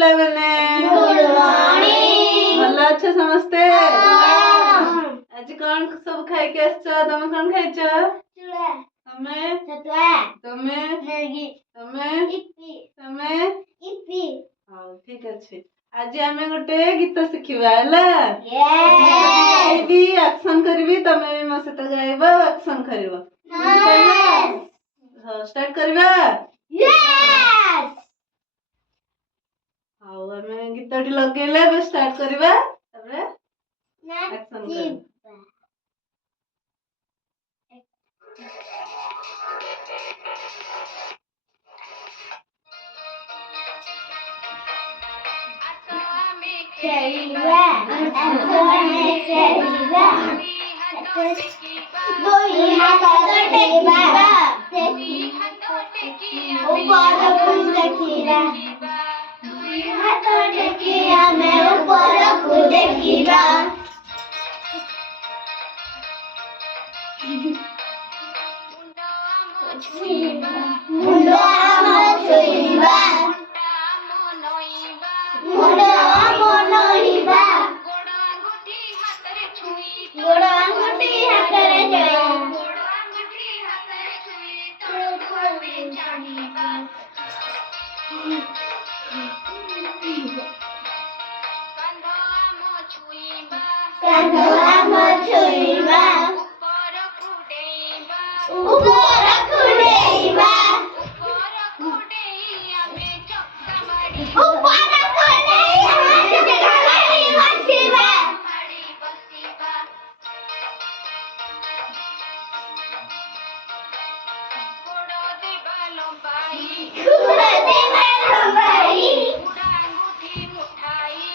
ପିଲାମାନେ good morning ଭଲ ଅଛ ସମସ୍ତେ? हाँ ଆଜି କଣ ସବୁ ଖାଇକି ଆସିଛ? ତମେ କଣ ଖାଇଛ? चूड़ा ତମେ सतुआ ତମେ मैगी ତମେ इप्पी ତମେ इप्पी ହଉ ଠିକ ଅଛି। ଆଜି ଆମେ ଗୋଟେ ଗୀତ ଶିଖିବା ହେଲା। यस ଗାଇବି ଆକ୍ସନ କରିବି, ତମେ ବି ମୋ ସହିତ ଗାଇବ ଆକ୍ସନ କରିବ। यस ହଉ ଷ୍ଟାର୍ଟ କରିବା। यस ହଉ ଆମେ ଗୀତଟି ଲଗେଇଲେ ଏବେ ଷ୍ଟାର୍ଟ କରିବା, ତାପରେ ଆକ୍ସନ କରିବା। खेलिबा असने खेलिबा दुई हाथ टेकिबा ऊपरକୁ ଦେଖିବା दुई हाथ टेकी ଆମେ ऊपरକୁ ଦେଖିବା मुंड आम छुइबा मुंड आम नइबा गोड़ आंगुठी हातरे कांध आम छुइबा ऊपरକୁ डेइबा ऊपरକୁ डेइ ଆମେ चक्का बसिबा गोड़ देबा लंबाई गोड़ आंगुठी मुठाई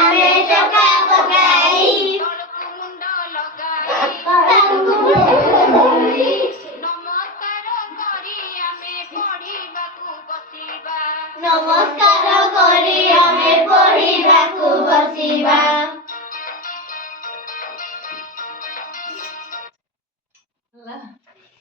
ଆମେ ଚକା ପକାଇ ତାଙ୍କୁ ଧରି ନମସ୍କାର କରି ଆମେ ପଢ଼ିବାକୁ ବସିବା।